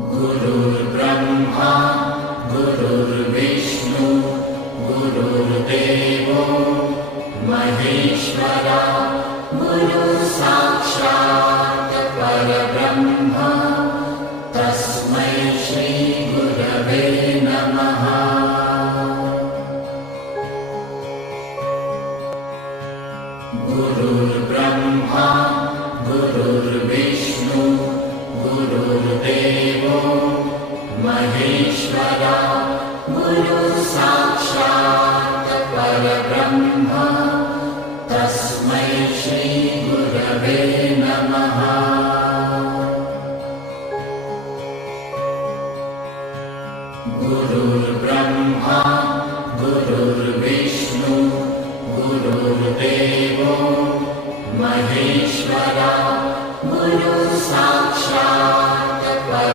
गुरुर्ब्रह्मा गुरुर्विष्णु गुरुर्देवो महेश्वरा गुरुसाक्षात् परब्रह्म तस्मै श्री गुरवे नमः। गुरुर्ब्रह्मा गुरुर्विष्णु गुरुर्देवो महेश्वरा गुरुसाक्षात् परब्रह्म तस्मै श्री गुरवे नमः। गुरुर्ब्रह्मा गुरुर्विष्णु गुरुर्देवो महेश्वरा